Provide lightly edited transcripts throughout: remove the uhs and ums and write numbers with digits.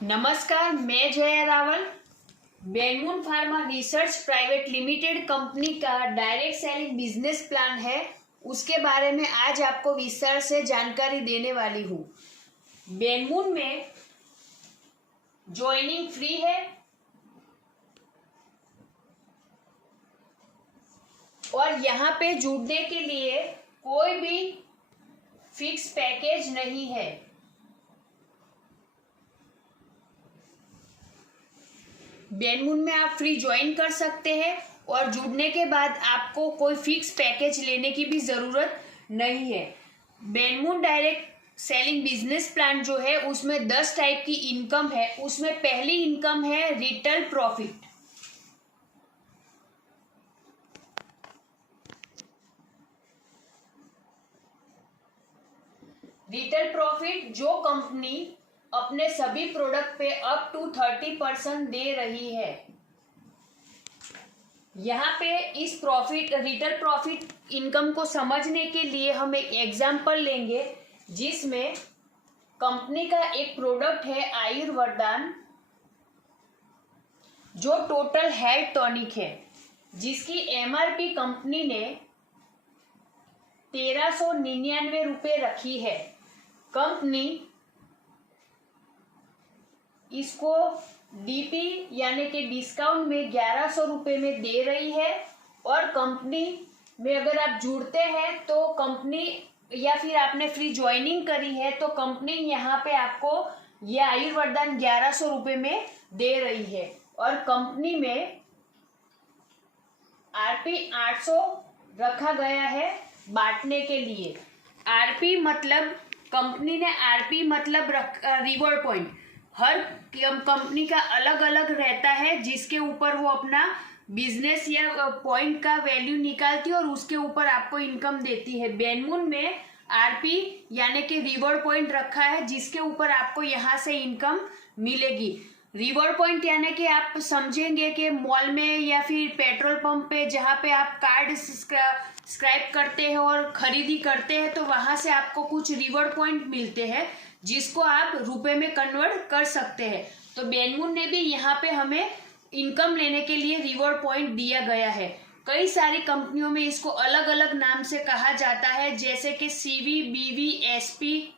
नमस्कार, मैं Jaya Rawal. Benmoon pharma research private limited company का डायरेक्ट सेलिंग बिजनेस प्लान है, उसके बारे में आज आपको विस्तार से जानकारी देने वाली हूँ। बेनमून में ज्वाइनिंग फ्री है और यहाँ पे जुड़ने के लिए कोई भी फिक्स पैकेज नहीं है। बेनमून में आप फ्री ज्वाइन कर सकते हैं और जुड़ने के बाद आपको कोई फिक्स पैकेज लेने की भी ज़रूरत नहीं है। बेनमून डायरेक्ट सेलिंग बिजनेस प्लान जो है उसमें 10 टाइप की इनकम है। उसमें पहली इनकम है रिटेल प्रॉफिट। रिटेल प्रॉफिट जो कंपनी अपने सभी प्रोडक्ट पे अप टू 30% दे रही है। यहाँ पे इस प्रॉफिट रिटेल प्रॉफिट इनकम को समझने के लिए हम एक एग्जाम्पल लेंगे, जिसमें कंपनी का एक प्रोडक्ट है आयुर्वेदान, जो टोटल हेल्थ टॉनिक है, जिसकी एमआरपी कंपनी ने 1399 रुपये रखी है। कंपनी इसको डीपी यानी कि डिस्काउंट में 1100 रुपये में दे रही है। और कंपनी में अगर आप जुड़ते हैं तो कंपनी या फिर आपने फ्री ज्वाइनिंग करी है तो कंपनी यहाँ पे आपको ये आयुर्वेदान 1100 रुपये में दे रही है। और कंपनी में आरपी 800 रखा गया है बांटने के लिए। आरपी मतलब कंपनी ने आरपी मतलब रिवॉर्ड पॉइंट, हर कंपनी का अलग अलग रहता है, जिसके ऊपर वो अपना बिजनेस या पॉइंट का वैल्यू निकालती है और उसके ऊपर आपको इनकम देती है। बेनमून में आरपी यानी कि रिवॉर्ड पॉइंट रखा है, जिसके ऊपर आपको यहाँ से इनकम मिलेगी। रिवॉर्ड पॉइंट यानी कि आप समझेंगे कि मॉल में या फिर पेट्रोल पंप पे जहाँ पे आप कार्ड स्क्रैप करते हैं और खरीदी करते हैं तो वहां से आपको कुछ रिवॉर्ड पॉइंट मिलते हैं, जिसको आप रुपए में कन्वर्ट कर सकते हैं। तो बेनमून ने भी यहाँ पे हमें इनकम लेने के लिए रिवॉर्ड पॉइंट दिया गया है। कई सारी कंपनियों में इसको अलग अलग नाम से कहा जाता है, जैसे कि सीवी, बीवी, एसपी,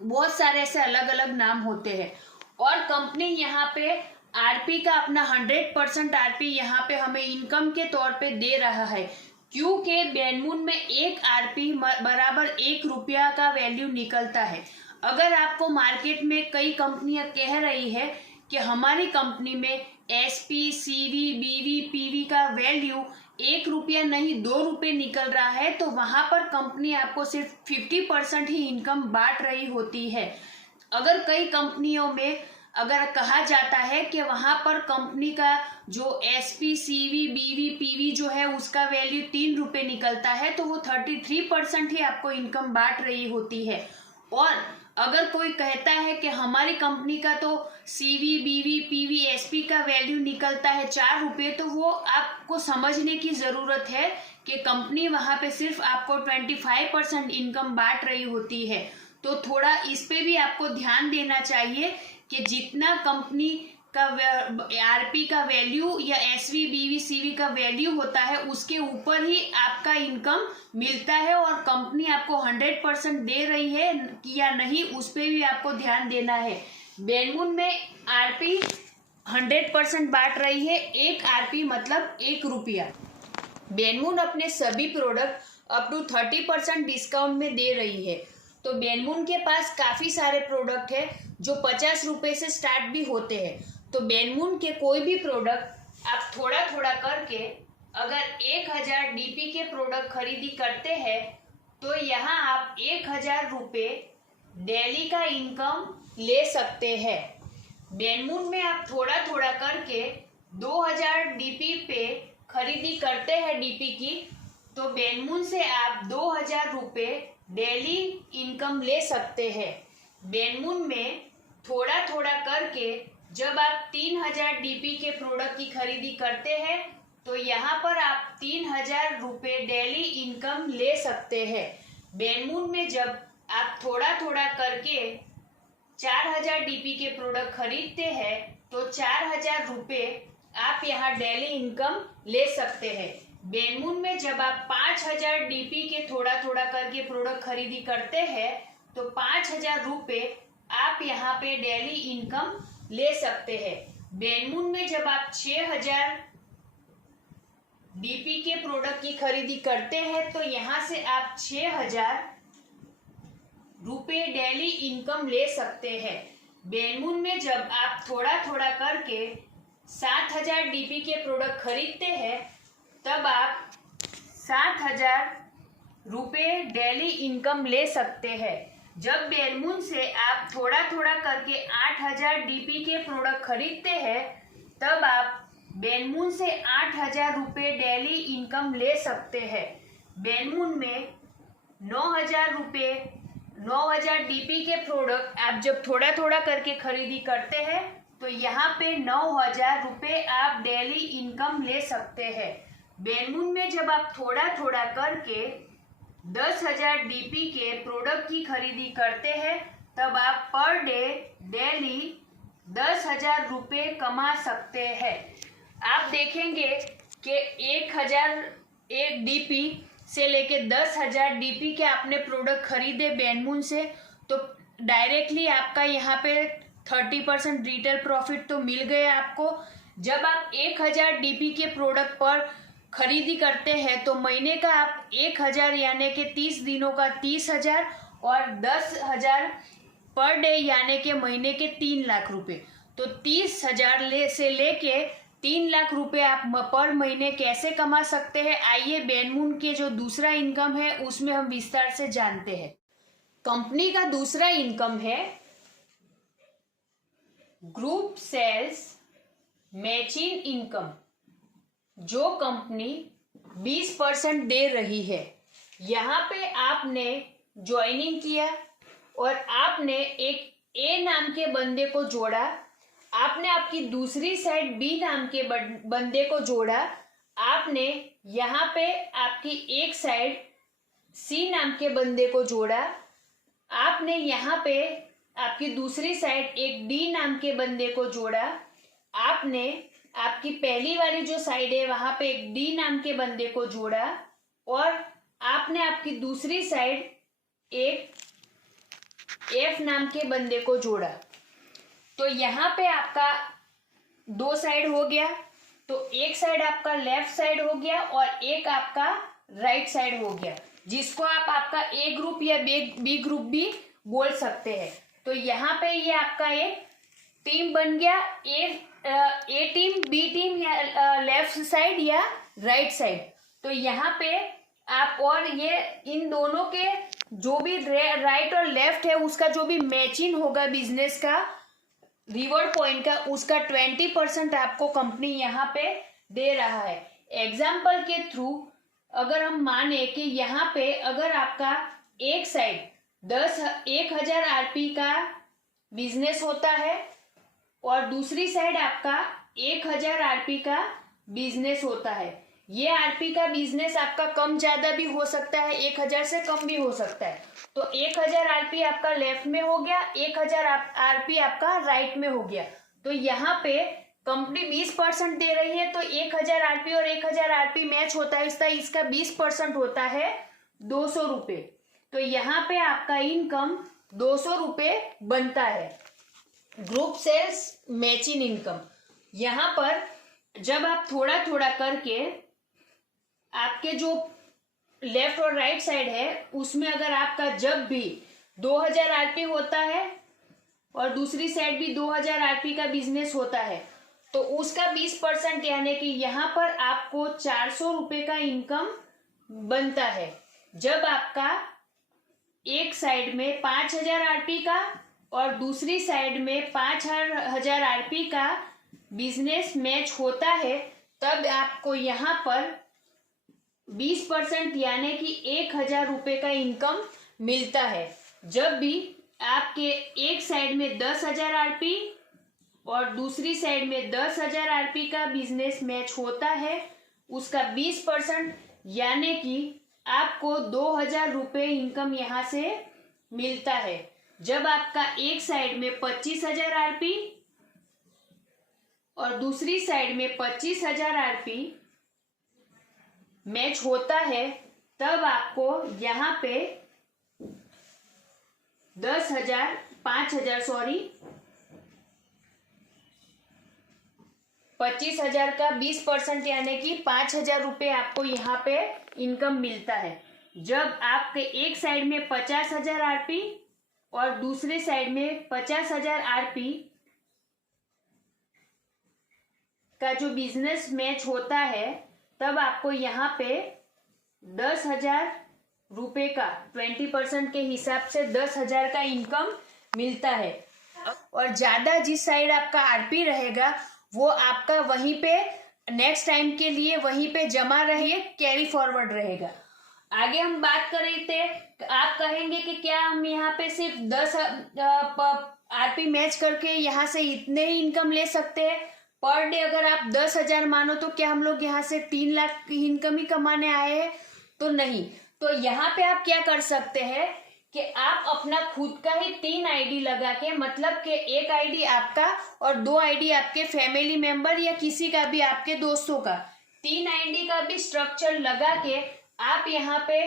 बहुत सारे ऐसे अलग अलग नाम होते हैं। और कंपनी यहाँ पे आरपी का अपना 100% आरपी यहाँ पे हमें इनकम के तौर पे दे रहा है, क्योंकि बेनमून में एक आरपी बराबर 1 रुपया का वैल्यू निकलता है। अगर आपको मार्केट में कई कंपनियां कह रही है कि हमारी कंपनी में एसपी, सीवी, बीवी, पीवी का वैल्यू 1 रुपया नहीं 2 रुपये निकल रहा है, तो वहां पर कंपनी आपको सिर्फ 50% ही इनकम बांट रही होती है। अगर कई कंपनियों में अगर कहा जाता है कि वहां पर कंपनी का जो एसपी, सीवी, बीवी, पीवी जो है उसका वैल्यू 3 रुपये निकलता है, तो वो 33% ही आपको इनकम बांट रही होती है। और अगर कोई कहता है कि हमारी कंपनी का तो सीवी, बीवी, पीवी, एसपी का वैल्यू निकलता है 4 रुपये, तो वो आपको समझने की जरूरत है कि कंपनी वहां पे सिर्फ आपको 25% इनकम बांट रही होती है। तो थोड़ा इस पे भी आपको ध्यान देना चाहिए कि जितना कंपनी का आरपी का वैल्यू या एसवी, बीवी, सीवी का वैल्यू होता है उसके ऊपर ही आपका इनकम मिलता है। और कंपनी आपको 100% दे रही है या नहीं, उस पर भी आपको ध्यान देना है। बेनमून में आरपी 100% बांट रही है, एक आरपी मतलब 1 रुपया। बेनमून अपने सभी प्रोडक्ट अप टू 30% डिस्काउंट में दे रही है। तो बेनमून के पास काफ़ी सारे प्रोडक्ट है जो 50 रुपये से स्टार्ट भी होते हैं। तो बेनमून के कोई भी प्रोडक्ट आप थोड़ा थोड़ा करके अगर 1000 डीपी के प्रोडक्ट खरीदी करते हैं तो यहाँ आप 1000 रुपये डेली का इनकम ले सकते हैं। बेनमून में आप थोड़ा थोड़ा करके 2000 डीपी पे खरीदी करते हैं डीपी की, तो बेनमून से आप 2000 रुपये डेली इनकम ले सकते हैं। बेनमून में थोड़ा थोड़ा करके जब आप 3000 डीपी के प्रोडक्ट की खरीदी करते हैं तो यहाँ पर आप 3000 रुपये डेली इनकम ले सकते हैं। बेनमून में जब आप थोड़ा थोड़ा करके 4000 डीपी के प्रोडक्ट खरीदते हैं तो 4000 रुपये आप यहाँ डेली इनकम ले सकते हैं। बेनमून में जब आप 5000 डीपी के थोड़ा थोड़ा करके प्रोडक्ट खरीदी करते हैं तो 5000 रुपये आप यहाँ पे डेली इनकम ले सकते हैं। बेनमून में जब आप 6000 डीपी के प्रोडक्ट की खरीदी करते हैं तो यहाँ से आप 6000 रुपये डेली इनकम ले सकते हैं। बेनमून में जब आप थोड़ा थोड़ा करके 7000 डीपी के प्रोडक्ट खरीदते हैं तब आप 7000 रुपये डेली इनकम ले सकते हैं। जब बेनमून से आप थोड़ा थोड़ा करके 8000 डीपी के प्रोडक्ट खरीदते हैं तब आप बेनमून से 8000 रुपये डेली इनकम ले सकते हैं। बेनमून में 9000 रुपये 9000 डीपी के प्रोडक्ट आप जब थोड़ा थोड़ा करके खरीदी करते हैं तो यहाँ पे 9000 रुपये आप डेली इनकम ले सकते हैं। बेनमून में जब आप थोड़ा थोड़ा करके 10000 डीपी के प्रोडक्ट की खरीदी करते हैं तब आप पर डे डेली 10000 रुपये कमा सकते हैं। आप देखेंगे कि 1001 डीपी से लेके 10000 डीपी के आपने प्रोडक्ट खरीदे बेनमून से तो डायरेक्टली आपका यहाँ पे 30% रिटेल प्रॉफिट तो मिल गया आपको। जब आप 1000 डीपी के प्रोडक्ट पर खरीदी करते हैं तो महीने का आप 1000 यानी कि 30 दिनों का 30,000 और 10,000 पर डे यानी कि महीने के 3 लाख रुपए। तो 30,000 से लेके 3 लाख रुपए आप पर महीने कैसे कमा सकते हैं, आइए बेनमून के जो दूसरा इनकम है उसमें हम विस्तार से जानते हैं। कंपनी का दूसरा इनकम है ग्रुप सेल्स मैचिंग इनकम, जो कंपनी 20% दे रही है। यहाँ पे आपने ज्वाइनिंग किया और आपने एक ए नाम के बंदे को जोड़ा, आपने आपकी दूसरी साइड बी नाम के बंदे को जोड़ा, आपने यहाँ पे आपकी एक साइड सी नाम के बंदे को जोड़ा, आपने यहाँ पे आपकी दूसरी साइड एक डी नाम के बंदे को जोड़ा, आपने आपकी पहली वाली जो साइड है वहां पे एक डी नाम के बंदे को जोड़ा और आपने आपकी दूसरी साइड एक एफ नाम के बंदे को जोड़ा। तो यहाँ पे आपका 2 साइड हो गया, तो एक साइड आपका लेफ्ट साइड हो गया और एक आपका राइट साइड हो गया, जिसको आप आपका ए ग्रुप या बी ग्रुप भी बोल सकते हैं। तो यहाँ पे ये आपका एक टीम बन गया, ए टीम, बी टीम या लेफ्ट साइड या राइट साइड। तो यहाँ पे आप और ये इन दोनों के जो भी राइट और लेफ्ट है उसका जो भी मैचिंग होगा बिजनेस का रिवॉर्ड पॉइंट का, उसका 20% आपको कंपनी यहाँ पे दे रहा है। एग्जाम्पल के थ्रू अगर हम माने कि यहाँ पे अगर आपका एक साइड 1000 आरपी का बिजनेस होता है और दूसरी साइड आपका 1000 आरपी का बिजनेस होता है, ये आरपी का बिजनेस आपका कम ज्यादा भी हो सकता है, 1000 से कम भी हो सकता है। तो 1000 आरपी आपका लेफ्ट में हो गया, 1000 आरपी आपका राइट में हो गया। तो यहाँ पे कंपनी 20% दे रही है तो 1000 आरपी और 1000 आरपी मैच होता है, इसका 20% होता है 200 रुपये। तो यहाँ पे आपका इनकम 200 रुपये बनता है। ग्रुप सेल्स मैचिंग इनकम, यहाँ पर जब आप थोड़ा थोड़ा करके आपके जो लेफ्ट और राइट साइड है उसमें अगर आपका जब भी 2000 आरपी होता है और दूसरी साइड भी 2000 आरपी का बिजनेस होता है तो उसका 20% यानी कि यहाँ पर आपको 400 रुपये का इनकम बनता है। जब आपका एक साइड में 5000 आरपी का और दूसरी साइड में 5000 आरपी का बिजनेस मैच होता है तब आपको यहाँ पर 20% यानी कि 1000 रुपये का इनकम मिलता है। जब भी आपके एक साइड में 10,000 आरपी और दूसरी साइड में 10,000 आरपी का बिजनेस मैच होता है उसका 20% यानी कि आपको 2000 रुपये इनकम यहाँ से मिलता है। जब आपका एक साइड में 25,000 आरपी और दूसरी साइड में 25,000 आरपी मैच होता है, तब आपको यहाँ पे 25,000 का 20% यानी कि 5,000 रुपये आपको यहाँ पे इनकम मिलता है। जब आपके एक साइड में 50,000 आरपी और दूसरे साइड में 50,000 आरपी का जो बिजनेस मैच होता है, तब आपको यहाँ पे 10,000 रुपये का 20% के हिसाब से 10,000 का इनकम मिलता है। और ज्यादा जिस साइड आपका आरपी रहेगा वो आपका वहीं पे नेक्स्ट टाइम के लिए वहीं पे जमा रहे, कैरी फॉरवर्ड रहेगा। आगे हम बात कर रहे थे, आप कहेंगे कि क्या हम यहाँ पे सिर्फ 10 आरपी मैच करके यहाँ से इतने ही इनकम ले सकते हैं? पर डे अगर आप 10,000 मानो तो क्या हम लोग यहाँ से 3 लाख की इनकम ही कमाने आए हैं? तो नहीं। तो यहाँ पे आप क्या कर सकते हैं कि आप अपना खुद का ही 3 आईडी लगा के, मतलब कि एक आईडी आपका और 2 आईडी आपके फैमिली मेंबर या किसी का भी आपके दोस्तों का, 3 आईडी का भी स्ट्रक्चर लगा के आप यहाँ पे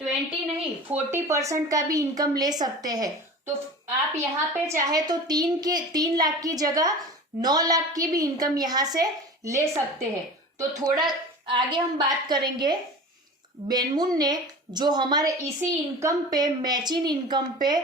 20 नहीं 40% का भी इनकम ले सकते हैं। तो आप यहाँ पे चाहे तो 3 लाख की जगह 9 लाख की भी इनकम यहाँ से ले सकते हैं। तो थोड़ा आगे हम बात करेंगे। बेनमून ने जो हमारे इसी इनकम पे, मैचिंग इनकम पे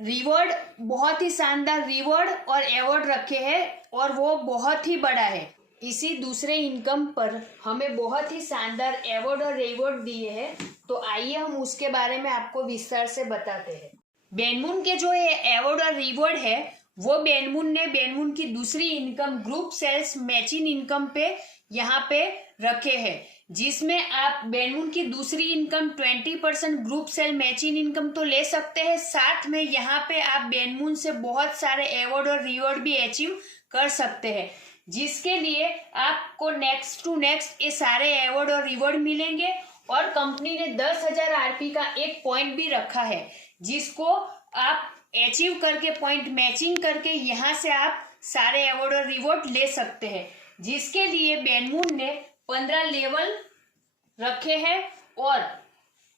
रिवॉर्ड, बहुत ही शानदार रिवॉर्ड और अवार्ड रखे हैं और वो बहुत ही बड़ा है। इसी दूसरे इनकम पर हमें बहुत ही शानदार अवार्ड और रिवॉर्ड दिए हैं। तो आइए हम उसके बारे में आपको विस्तार से बताते हैं। बेनमून के जो ये अवार्ड और रिवॉर्ड है वो बेनमून की दूसरी income group sales matching income पे यहाँ पे रखे हैं, जिसमें आप बेनमून की दूसरी income 20% group sale matching income तो ले सकते हैं, साथ में यहाँ पे आप बेनमून से बहुत सारे अवार्ड और रिवॉर्ड भी अचीव कर सकते हैं, जिसके लिए आपको नेक्स्ट टू नेक्स्ट ये सारे अवार्ड और रिवॉर्ड मिलेंगे। और कंपनी ने 10,000 आरपी का एक पॉइंट भी रखा है, जिसको आप अचीव करके पॉइंट मैचिंग करके यहाँ से आप सारे अवार्ड और रिवॉर्ड ले सकते हैं, जिसके लिए बेनमून ने 15 लेवल रखे हैं। और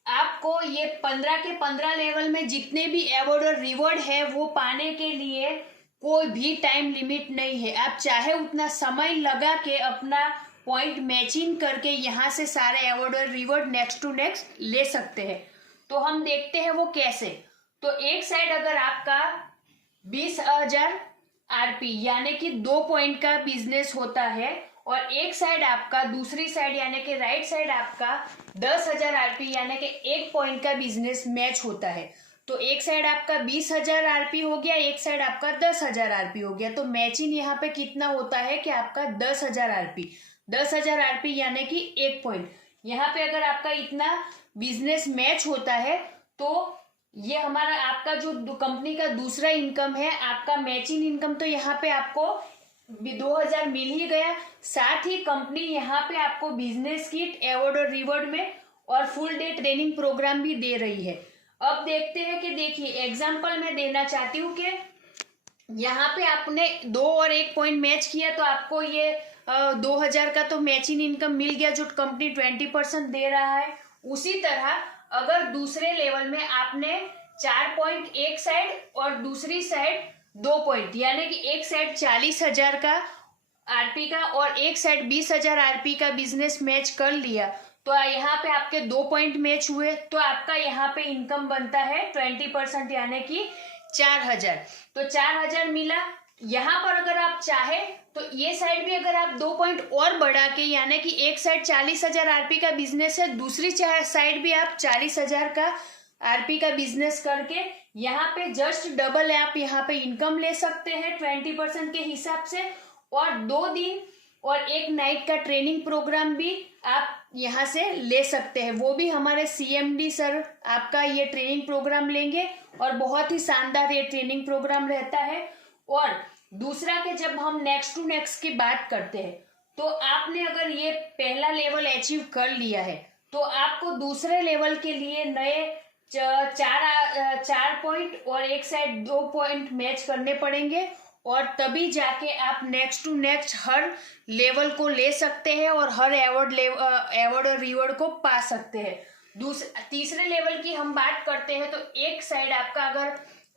आपको ये 15 के 15 लेवल में जितने भी अवार्ड और रिवॉर्ड है वो पाने के लिए कोई भी टाइम लिमिट नहीं है। आप चाहे उतना समय लगा के अपना पॉइंट मैचिंग करके यहाँ से सारे अवार्ड और रिवॉर्ड नेक्स्ट टू नेक्स्ट ले सकते हैं। तो हम देखते हैं वो कैसे। तो एक साइड अगर आपका 20,000 आरपी यानी कि 2 पॉइंट का बिजनेस होता है और एक साइड आपका, दूसरी साइड यानी कि राइट साइड आपका 10,000 आरपी यानी कि 1 पॉइंट का बिजनेस मैच होता है। तो एक साइड आपका 20,000 आरपी हो गया, एक साइड आपका 10,000 आरपी हो गया। तो मैचिंग यहाँ पे कितना होता है कि आपका 10,000 आरपी, 10,000 आरपी यानी कि 1 पॉइंट। यहाँ पे अगर आपका इतना बिजनेस मैच होता है तो ये हमारा आपका जो कंपनी का दूसरा इनकम है, आपका मैचिंग इनकम, तो यहाँ पे आपको 2,000 मिल ही गया। साथ ही कंपनी यहाँ पे आपको बिजनेस किट, अवार्ड और रिवॉर्ड में और फुल डे ट्रेनिंग प्रोग्राम भी दे रही है। अब देखते हैं कि देखिए एग्जांपल मैं देना चाहती हूँ कि यहाँ पे आपने 2 और 1 पॉइंट मैच किया तो आपको ये 2,000 का तो मैचिंग इनकम मिल गया जो कंपनी 20% दे रहा है। उसी तरह अगर दूसरे लेवल में आपने 4 पॉइंट एक साइड और दूसरी साइड 2 पॉइंट यानी कि एक साइड 40,000 का आरपी का और एक साइड 20,000 आरपी का बिजनेस मैच कर लिया तो यहाँ पे आपके 2 पॉइंट मैच हुए तो आपका यहाँ पे इनकम बनता है 20% यानी कि 4,000। तो 4,000 मिला। यहाँ पर अगर आप चाहे तो ये साइड भी अगर आप 2 पॉइंट और बढ़ा के यानी कि एक साइड 40,000 आरपी का बिजनेस है, दूसरी साइड भी आप 40,000 का आरपी का बिजनेस करके यहाँ पे जस्ट डबल आप यहाँ पे इनकम ले सकते हैं 20% के हिसाब से। और 2 दिन और 1 नाइट का ट्रेनिंग प्रोग्राम भी आप यहाँ से ले सकते हैं। वो भी हमारे CMD सर आपका ये ट्रेनिंग प्रोग्राम लेंगे और बहुत ही शानदार ये ट्रेनिंग प्रोग्राम रहता है। और दूसरा के जब हम नेक्स्ट टू नेक्स्ट की बात करते हैं तो आपने अगर ये पहला लेवल अचीव कर लिया है तो आपको दूसरे लेवल के लिए नए चार पॉइंट और एक साइड 2 पॉइंट मैच करने पड़ेंगे, और तभी जाके आप नेक्स्ट टू नेक्स्ट हर लेवल को ले सकते हैं और हर अवार्ड और रिवॉर्ड को पा सकते हैं। तीसरे लेवल की हम बात करते हैं तो एक साइड आपका अगर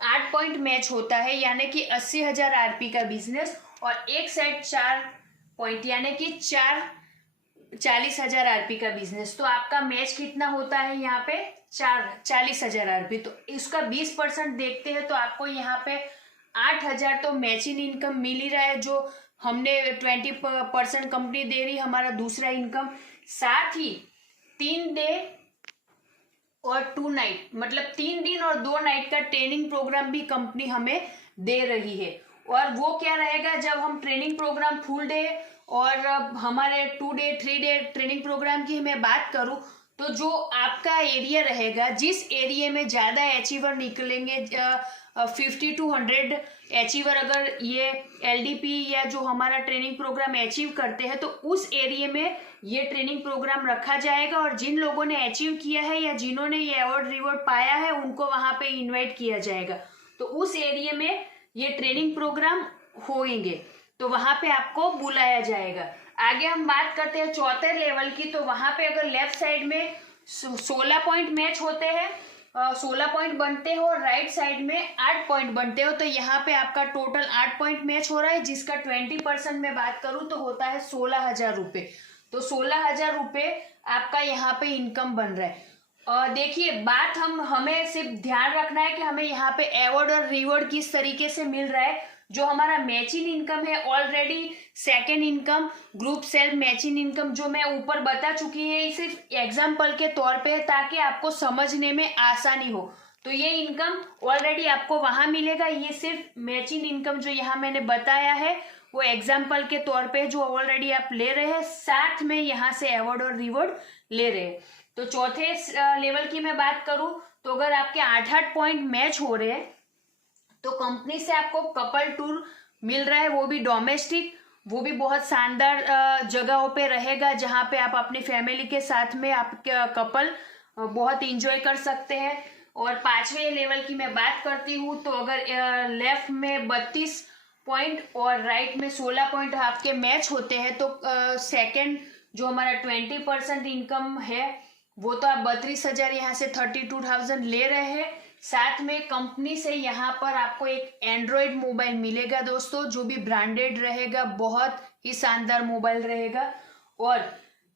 8 पॉइंट मैच होता है यानी कि 80,000 आरपी का बिजनेस, और एक साइड 4 पॉइंट यानी कि 40,000 आरपी का बिजनेस, तो आपका मैच कितना होता है यहाँ पे 40,000 आरपी। तो इसका 20% देखते हैं तो आपको यहाँ पे 8,000 तो मैचिंग इनकम मिल ही रहा है, जो हमने 20% कंपनी दे रही हमारा दूसरा इनकम। साथ ही 3 डे और 2 नाइट मतलब 3 दिन और 2 नाइट का ट्रेनिंग प्रोग्राम भी कंपनी हमें दे रही है। और वो क्या रहेगा, जब हम ट्रेनिंग प्रोग्राम फुल डे और हमारे 2 डे 3 डे ट्रेनिंग प्रोग्राम की मैं बात करूं, तो जो आपका एरिया रहेगा, जिस एरिया में ज़्यादा अचीवर निकलेंगे 50 to 100 अचीवर अगर ये LDP या जो हमारा ट्रेनिंग प्रोग्राम अचीव करते हैं, तो उस एरिया में ये ट्रेनिंग प्रोग्राम रखा जाएगा, और जिन लोगों ने अचीव किया है या जिन्होंने ये अवार्ड रिवॉर्ड पाया है उनको वहाँ पे इन्वाइट किया जाएगा। तो उस एरिया में ये ट्रेनिंग प्रोग्राम होंगे, तो वहाँ पे आपको बुलाया जाएगा। आगे हम बात करते हैं चौथे लेवल की, तो वहाँ पे अगर लेफ्ट साइड में 16 पॉइंट मैच होते हैं, 16 पॉइंट बनते हो, और राइट साइड में 8 पॉइंट बनते हो, तो यहाँ पे आपका टोटल 8 पॉइंट मैच हो रहा है, जिसका 20% में बात करूँ तो होता है 16,000 रुपये। तो 16,000 रुपये आपका यहाँ पे इनकम बन रहा है। देखिए बात हमें सिर्फ ध्यान रखना है कि हमें यहाँ पे अवार्ड और रिवॉर्ड किस तरीके से मिल रहा है। जो हमारा मैचिंग इनकम है, already second income, group self matching income, जो मैं ऊपर बता चुकी है, सिर्फ एग्जाम्पल के तौर पे ताकि आपको समझने में आसानी हो। तो ये इनकम ऑलरेडी आपको वहां मिलेगा। ये सिर्फ मैचिंग इनकम जो यहाँ मैंने बताया है वो एग्जाम्पल के तौर पे जो ऑलरेडी आप ले रहे हैं, साथ में यहाँ से अवार्ड और रिवॉर्ड ले रहे हैं। तो चौथे लेवल की मैं बात करूं तो अगर आपके 8-8 पॉइंट मैच हो रहे हैं तो कंपनी से आपको कपल टूर मिल रहा है, वो भी डोमेस्टिक, वो भी बहुत शानदार जगहों पे रहेगा जहां पे आप अपनी फैमिली के साथ में आप कपल बहुत इंजॉय कर सकते हैं। और 5वें लेवल की मैं बात करती हूँ तो अगर लेफ्ट में 32 पॉइंट और राइट में 16 पॉइंट आपके मैच होते हैं तो सेकंड जो हमारा 20% इनकम है वो तो आप 32,000 यहाँ से 32,000 ले रहे हैं। साथ में कंपनी से यहाँ पर आपको एक एंड्रॉयड मोबाइल मिलेगा दोस्तों, जो भी ब्रांडेड रहेगा, बहुत ही शानदार मोबाइल रहेगा। और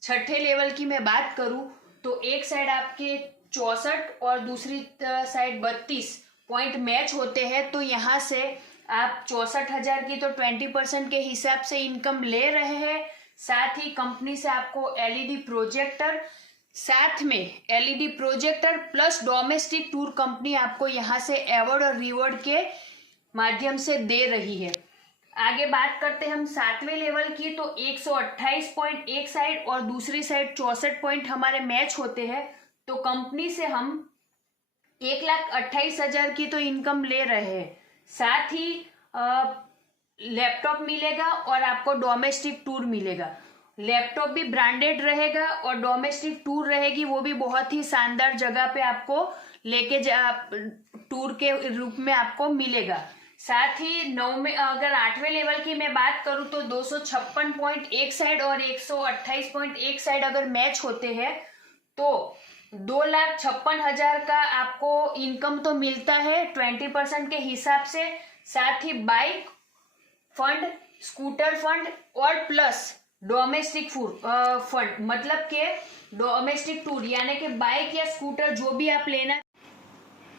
छठे लेवल की मैं बात करूं तो एक साइड आपके 64 और दूसरी साइड 32 पॉइंट मैच होते हैं, तो यहाँ से आप 64,000 की तो 20% के हिसाब से इनकम ले रहे हैं। साथ ही कंपनी से आपको LED प्रोजेक्टर, साथ में LED projector plus domestic tour company आपको यहाँ से अवार्ड और रिवॉर्ड के माध्यम से दे रही है। आगे बात करते हैं हम 7वें लेवल की, तो 128 पॉइंट एक साइड और दूसरी साइड 64 पॉइंट हमारे मैच होते हैं, तो कंपनी से हम 1,28,000 की तो इनकम ले रहे हैं। साथ ही लैपटॉप मिलेगा और आपको डोमेस्टिक टूर मिलेगा। लैपटॉप भी ब्रांडेड रहेगा और डोमेस्टिक टूर रहेगी, वो भी बहुत ही शानदार जगह पे आपको लेके टूर के रूप में आपको मिलेगा। साथ ही 8वें लेवल की मैं बात करूं तो 256 पॉइंट एक साइड और 128 पॉइंट एक साइड अगर मैच होते हैं तो 2,56,000 का आपको इनकम तो मिलता है 20% के हिसाब से। साथ ही बाइक फंड, स्कूटर फंड और प्लस डोमेस्टिक फंड, मतलब के डोमेस्टिक टूर यानी कि बाइक या स्कूटर जो भी आप लेना,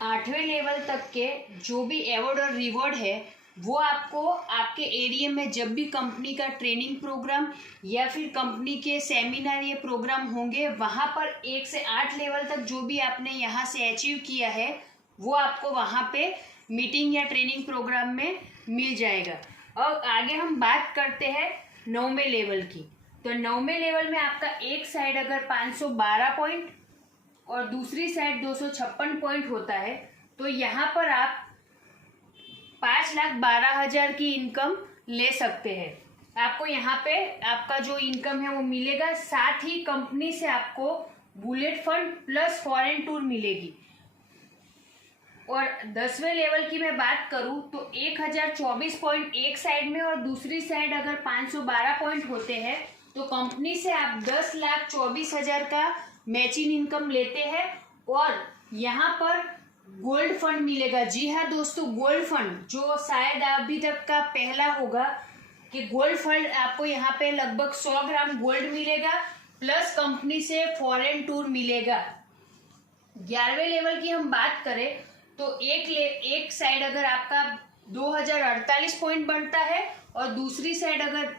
8वें लेवल तक के जो भी अवार्ड और रिवॉर्ड है वो आपको आपके एरिया में जब भी कंपनी का ट्रेनिंग प्रोग्राम या फिर कंपनी के सेमिनार या प्रोग्राम होंगे, वहाँ पर 1 से 8 लेवल तक जो भी आपने यहाँ से अचीव किया है वो आपको वहाँ पे मीटिंग या ट्रेनिंग प्रोग्राम में मिल जाएगा। और आगे हम बात करते हैं 9वें लेवल की, तो 9वें लेवल में आपका एक साइड अगर 512 पॉइंट और दूसरी साइड 256 पॉइंट होता है, तो यहाँ पर आप 5,12,000 की इनकम ले सकते हैं। आपको यहाँ पे आपका जो इनकम है वो मिलेगा। साथ ही कंपनी से आपको bullet fund plus foreign tour मिलेगी। और 10वें लेवल की मैं बात करूं तो 1024 पॉइंट एक साइड में और दूसरी साइड अगर 512 पॉइंट होते हैं तो कंपनी से आप 10,24,000 का मैचिंग इनकम लेते हैं और यहाँ पर गोल्ड फंड मिलेगा। जी हाँ दोस्तों, गोल्ड फंड जो शायद अभी तक का पहला होगा कि गोल्ड फंड आपको यहाँ पे लगभग 100 ग्राम गोल्ड मिलेगा प्लस कंपनी से फॉरेन टूर मिलेगा। 11वें लेवल की हम बात करें तो एक साइड अगर आपका 2048 पॉइंट बनता है और दूसरी साइड अगर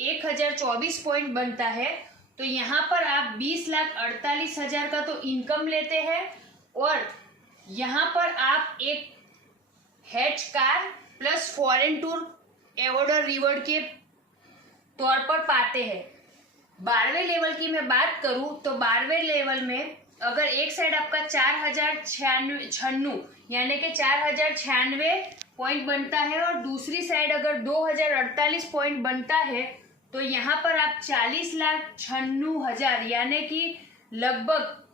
1024 पॉइंट बनता है तो यहाँ पर आप 20,48,000 का तो इनकम लेते हैं और यहाँ पर आप एक hatch car plus foreign tour award और रिवॉर्ड के तौर पर पाते हैं। 12वें लेवल की मैं बात करूं तो 12वें लेवल में अगर एक साइड आपका 4,096 यानी कि 4,096 पॉइंट बनता है और दूसरी साइड अगर 2,048 पॉइंट बनता है तो यहाँ पर आप 40,96,000 यानी कि लगभग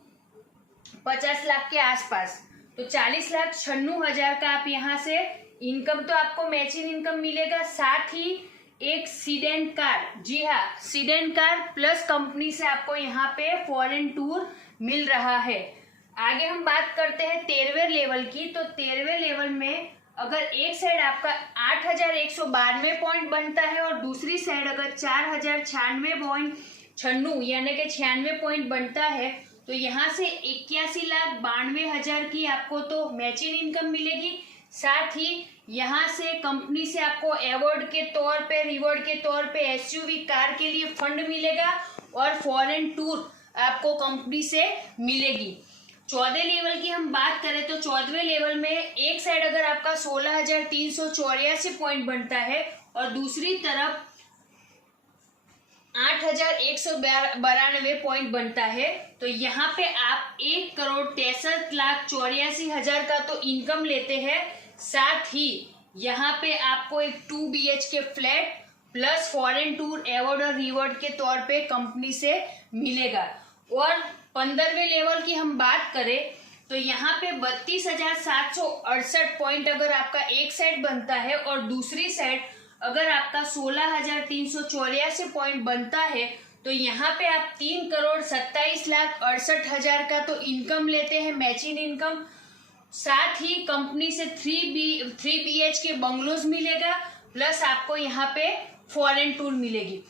50 लाख के आसपास, तो 40,96,000 का आप यहाँ से इनकम तो आपको मैचिंग इनकम मिलेगा, साथ ही एक सीडेन कार, जी हाँ सीडेन कार प्लस कंपनी से आपको यहाँ पे फॉरेन टूर मिल रहा है। आगे हम बात करते हैं 13वें लेवल की। तो 13वें लेवल में अगर एक साइड आपका 8,192 पॉइंट बनता है और दूसरी साइड अगर 4,096 यानी कि 96 पॉइंट बनता है तो यहाँ से 81,92,000 की आपको तो मैचिंग इनकम मिलेगी, साथ ही यहाँ से कंपनी से आपको अवार्ड के तौर पे, रिवॉर्ड के तौर पे एसयूवी कार के लिए फंड मिलेगा और फॉरेन टूर आपको कंपनी से मिलेगी। 14 लेवल की हम बात करें तो 14वें लेवल में एक साइड अगर आपका 16,384 पॉइंट बनता है और दूसरी तरफ 8,192 पॉइंट बनता है तो यहाँ पे आप 1,63,84,000 का तो इनकम लेते हैं, साथ ही यहाँ पे आपको एक 2 BHK flat plus foreign tour award और रिवॉर्ड के तौर पे कंपनी से मिलेगा। और 15वें लेवल की हम बात करें तो यहाँ पे 32,768 पॉइंट अगर आपका एक साइड बनता है और दूसरी साइड अगर आपका 16,384 पॉइंट बनता है तो यहाँ पे आप 3,27,68,000 का तो इनकम लेते हैं मैचिंग इनकम, साथ ही कंपनी से 3 BHK बंगलोज मिलेगा प्लस आपको यहाँ पे फॉरेन टूर मिलेगी।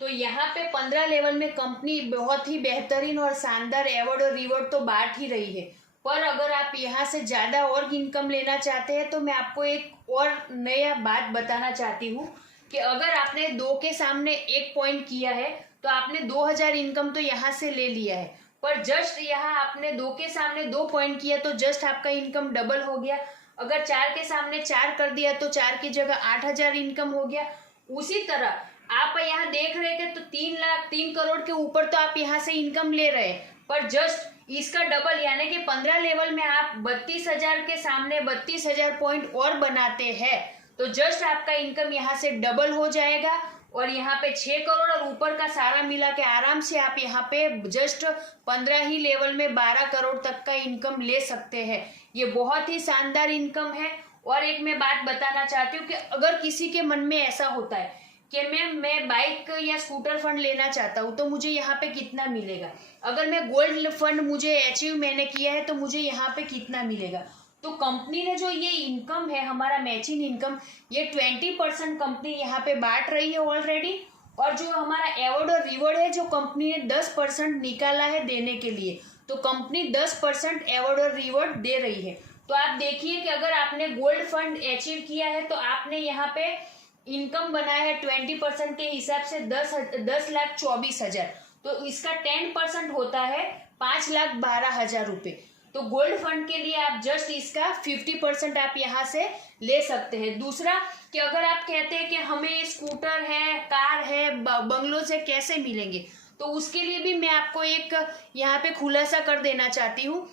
तो यहाँ पे 15 लेवल में कंपनी बहुत ही बेहतरीन और शानदार अवार्ड और रिवॉर्ड तो बांट ही रही है, पर अगर आप यहाँ से ज़्यादा और इनकम लेना चाहते हैं तो मैं आपको एक और नया बात बताना चाहती हूँ कि अगर आपने 2 के सामने 1 पॉइंट किया है तो आपने 2,000 इनकम तो यहाँ से ले लिया है, पर जस्ट यहाँ आपने 2 के सामने 2 पॉइंट किया तो जस्ट आपका इनकम डबल हो गया। अगर 4 के सामने 4 कर दिया तो 4 की जगह 8,000 इनकम हो गया। उसी तरह आप यहाँ देख रहे थे तो 3 करोड़ के ऊपर तो आप यहाँ से इनकम ले रहे हैं, पर जस्ट इसका डबल यानी कि 15 लेवल में आप 32,000 के सामने 32,000 पॉइंट और बनाते हैं तो जस्ट आपका इनकम यहाँ से डबल हो जाएगा और यहाँ पे 6 करोड़ और ऊपर का सारा मिला के आराम से आप यहाँ पे जस्ट 15 ही लेवल में 12 करोड़ तक का इनकम ले सकते हैं। ये बहुत ही शानदार इनकम है। और एक मैं बात बताना चाहती हूँ कि अगर किसी के मन में ऐसा होता है कि मैं बाइक या स्कूटर फंड लेना चाहता हूँ तो मुझे यहाँ पे कितना मिलेगा, अगर मैं गोल्ड फंड मुझे अचीव मैंने किया है तो मुझे यहाँ पे कितना मिलेगा, तो कंपनी ने जो ये इनकम है हमारा मैचिंग इनकम ये 20% कंपनी यहाँ पे बांट रही है ऑलरेडी, और जो हमारा अवार्ड और रिवॉर्ड है जो कंपनी ने 10% निकाला है देने के लिए, तो कंपनी 10% अवार्ड और रिवॉर्ड दे रही है। तो आप देखिए कि अगर आपने गोल्ड फंड अचीव किया है तो आपने यहाँ पे इनकम बनाया है 20% के हिसाब से 10,24,000, तो इसका 10% होता है 5,12,000 रुपये। तो गोल्ड फंड के लिए आप जस्ट इसका 50% आप यहाँ से ले सकते हैं। दूसरा कि अगर आप कहते हैं कि हमें स्कूटर है, कार है, बंगलो से कैसे मिलेंगे, तो उसके लिए भी मैं आपको एक यहाँ पे खुलासा कर देना चाहती हूँ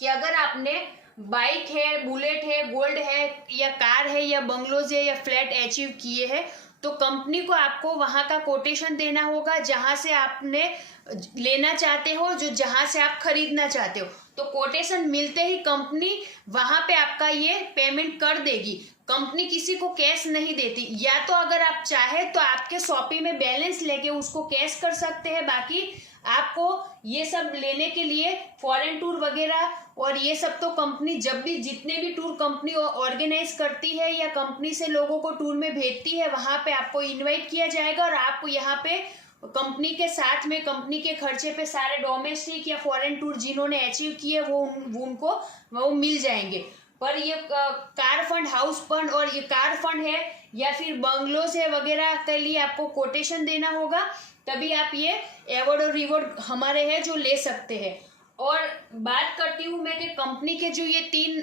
कि अगर आपने बाइक है, बुलेट है, गोल्ड है या कार है या बंगलोज है या फ्लैट अचीव किए हैं तो कंपनी को आपको वहाँ का कोटेशन देना होगा जहाँ से आपने लेना चाहते हो, जो जहाँ से आप खरीदना चाहते हो। तो कोटेशन मिलते ही कंपनी वहां पे आपका ये पेमेंट कर देगी। कंपनी किसी को कैश नहीं देती, या तो अगर आप चाहे तो आपके शॉपी में बैलेंस लेके उसको कैश कर सकते हैं। बाकी आपको ये सब लेने के लिए फॉरेन टूर वगैरह और ये सब तो कंपनी जब भी जितने भी टूर कंपनी ऑर्गेनाइज करती है या कंपनी से लोगों को टूर में भेजती है, वहां पे आपको इनवाइट किया जाएगा और आपको यहाँ पे कंपनी के साथ में कंपनी के खर्चे पे सारे डोमेस्टिक या फॉरेन टूर जिन्होंने अचीव किए वो उनको वो मिल जाएंगे। पर ये कार फंड, हाउस फंड और ये कार फंड है या फिर बंगलोज है वगैरह के लिए आपको कोटेशन देना होगा, तभी आप ये अवार्ड और रिवॉर्ड हमारे हैं जो ले सकते हैं। और बात करती हूँ मैं कि कंपनी के जो ये 3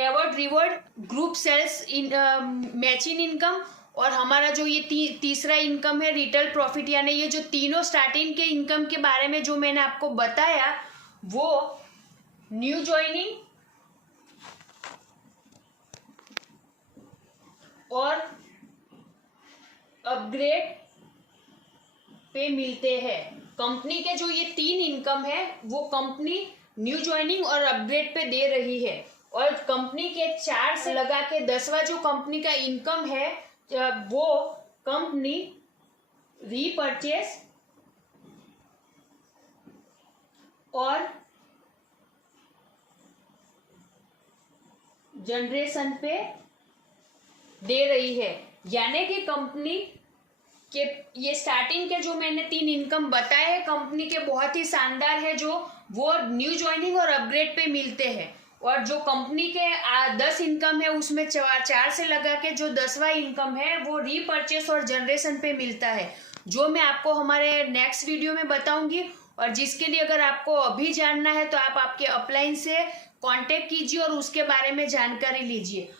award reward, group sales, match in income और हमारा जो ये तीसरा इनकम है रिटेल प्रॉफिट, यानी ये जो तीनों स्टार्टिंग के इनकम के बारे में जो मैंने आपको बताया, वो न्यू ज्वाइनिंग और अपग्रेड पे मिलते हैं। कंपनी के जो ये 3 इनकम है वो कंपनी न्यू ज्वाइनिंग और अपग्रेड पे दे रही है। और कंपनी के 4 से लगा के 10वां जो कंपनी का इनकम है वो कंपनी रीपरचेस और जनरेशन पे दे रही है। यानी कि कंपनी के ये स्टार्टिंग के जो मैंने 3 इनकम बताए हैं कंपनी के बहुत ही शानदार है, जो वो न्यू ज्वाइनिंग और अपग्रेड पे मिलते हैं। और जो कंपनी के 10 इनकम है उसमें 4 से लगा के जो 10वां इनकम है वो रीपरचेस और जनरेशन पे मिलता है, जो मैं आपको हमारे नेक्स्ट वीडियो में बताऊंगी। और जिसके लिए अगर आपको अभी जानना है तो आप आपके अपलाइन से कांटेक्ट कीजिए और उसके बारे में जानकारी लीजिए।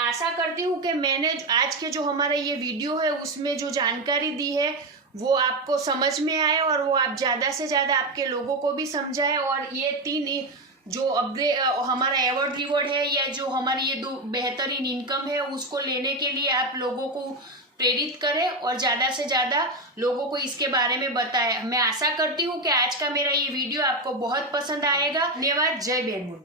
आशा करती हूँ कि मैंने आज के जो हमारा ये वीडियो है उसमें जो जानकारी दी है वो आपको समझ में आए और वो आप ज़्यादा से ज़्यादा आपके लोगों को भी समझाए। और ये 3 जो अपग्रेड हमारा अवार्ड रिवॉर्ड है या जो हमारी ये 2 बेहतरीन इनकम है उसको लेने के लिए आप लोगों को प्रेरित करें और ज़्यादा से ज़्यादा लोगों को इसके बारे में बताएं। मैं आशा करती हूँ कि आज का मेरा ये वीडियो आपको बहुत पसंद आएगा। धन्यवाद। जय बेनमुन।